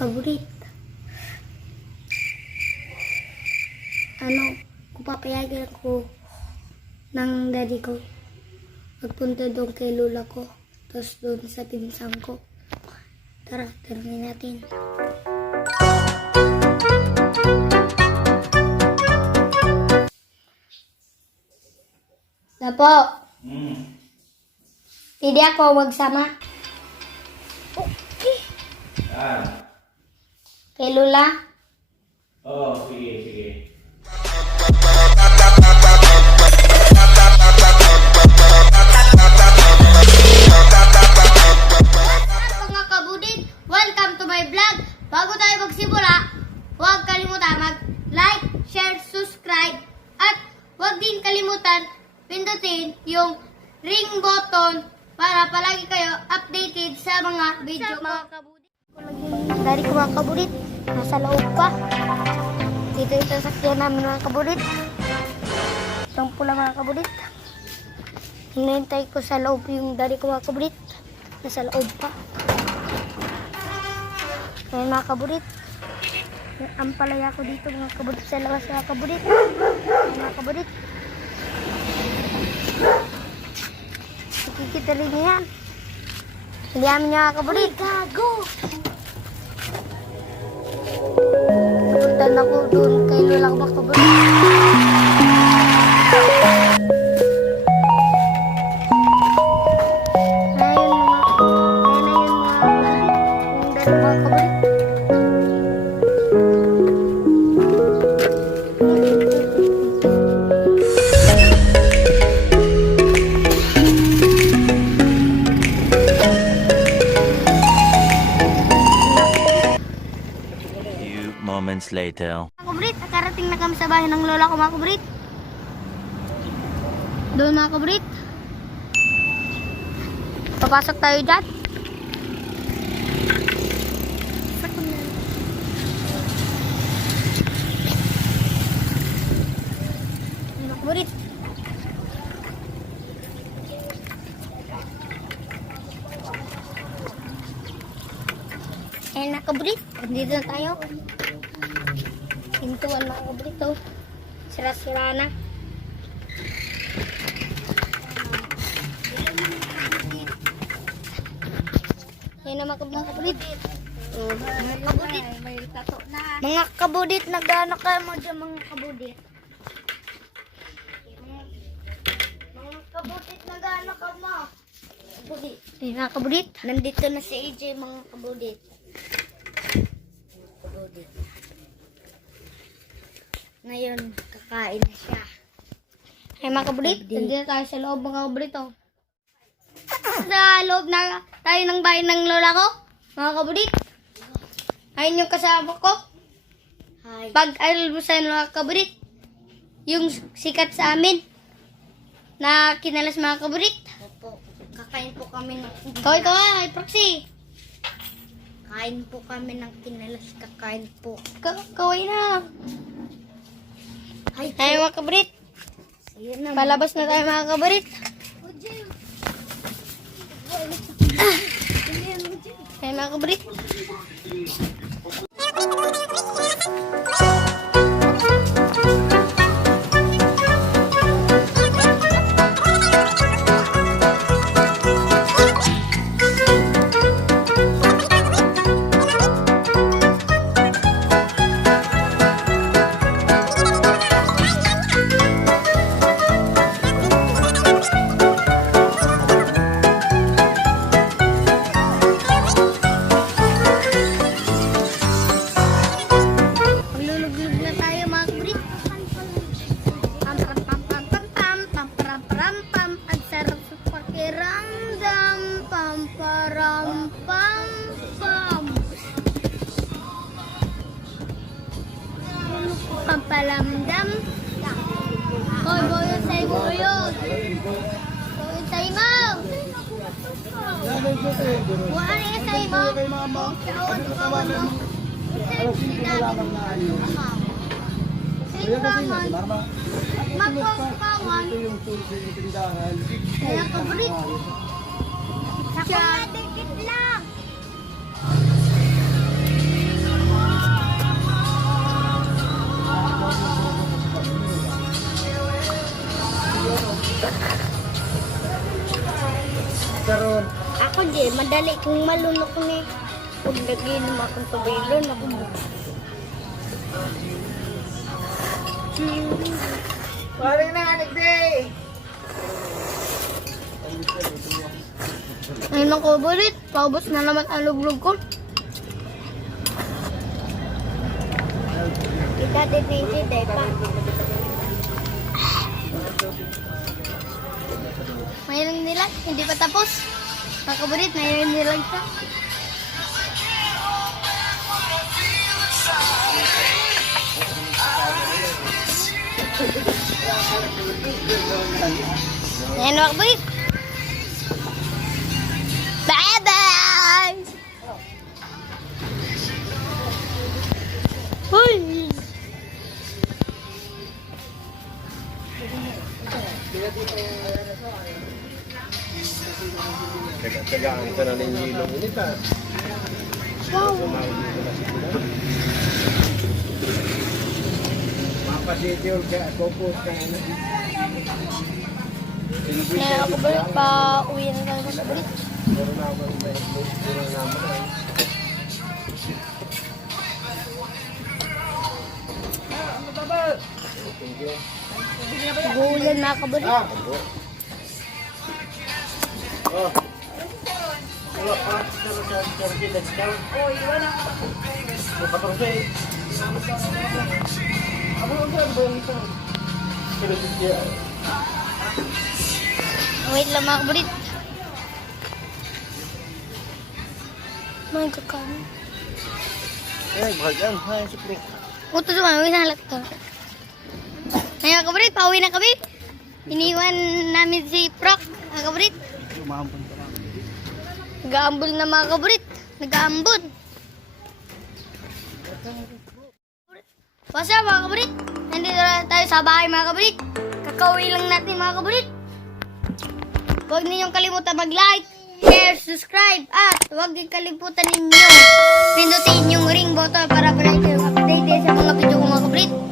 Kaburit. Kung papayagan ko ng daddy ko, magpunta doon kay lola ko, tapos doon sa pinsan ko. Tara, tanungin natin. Napo. Pwede ako magsama. Okay. Kay lola? Oh, sige, sige. Mga kabudit, welcome to my vlog. Bago tayo magsimula, huwag kalimutan mag-like, share, subscribe, at huwag din kalimutan pindutin yung ring button para palagi kayo updated sa mga video mga kabudit. Dari ko mga kabudit, nasa loob pa. Dito ito sa sakyan namin mga kabudit. Itong pula mga kabudit. Hinihintay ko sa loob yung dari ko mga kabudit. Nasa loob pa. Ngayon mga kabudit. Ang palaya ko dito mga kabudit sa labas mga kabudit. Mga kabudit. Nakikita rin niya yan. Hindi amin niya mga kabudit. Gago! Pupuntan ako doon kay lola ko mga kabudit. Moments later. Mga kabrit, nakarating na kami sa bahay ng lola ko mga kabrit. Doon mga kabrit. Papasok tayo dyan. Mga kabrit. Ayan na kabrit, dito na tayo. Pintuan mga kabrit, oh. Sira-sira na. Ayan na mga kabrit. Mga kabudit. Mga kabudit, nag-ano kayo mo dyan mga kabudit. Mga kabudit, nag-ano ka mo. Kabudit. Ayan mga kabudit. Nandito na si AJ mga kabudit. Kabudit. Ngayon, kakain na siya. Ay mga kabudit, nandito tayo sa loob mga kabudit, oh. Sa loob na tayo ng bahay ng lola ko, mga kabudit. Ayun yung kasama ko. Hi. Pag albusan mga kabudit, yung sikat sa amin na kinalas mga kabudit. Opo, kakain po kami ng... Kaway, proxy. Kain po kami ng kinalas, kakain po. Kaway na. Hi mga kabudit. Palabas na tayo mga kabudit. Ay mga kabudit. Pampalamdam. Hoy, boyot sa'yo, boyot. Boyot sa'yo mo. Buwan niya sa'yo mo. Kawan ko kawan mo. Sa'yo kawan. Magpapakawan. Kaya kabrit. Sa kumadikit lang. Madali kung malunok ni. Huwag naginom akong tubilon. Ako mo. Parang na, nagday! Ayun ang kubulit. Paubos na naman ang luglog ko. Kita defensive day pa. Mayroon nila. Hindi pa tapos. Mga kabulit, mayroon nila siya. Ayan mga kabulit. Bye-bye! Uy! Tagaan ka na ng ilong inita. Wow! Mapasidyo ka, focus ka na. Kaya ako balik pa uwi na tayo mga kabulit. Pero naman, pero naman. Gulan mga kabulit. Oh. Wala pa. Sa discount. Oh, iwan na. Patrosay. Ano ang ba ito? Pero siya. Wait lang mga kabulit. Mga kakanin. Eh, bahagan. Hai, supli. Uto naman, uwi na halat ka. Ngayon kabulit, pauwi na kami. Iniwan namin si Proc, mga kabulit. Umampun ka lang. Nag-aambol na mga kabulit. Nag-aambol. What's up mga kabulit? Nandito na tayo sa bahay mga kabulit. Kakauwi lang natin mga kabulit. Huwag ninyong kalimutan mag-like, share, subscribe, at huwag din kalimutan ninyo pindutin yung ring button para palagi kayong updated sa mga video ko mga kabulit.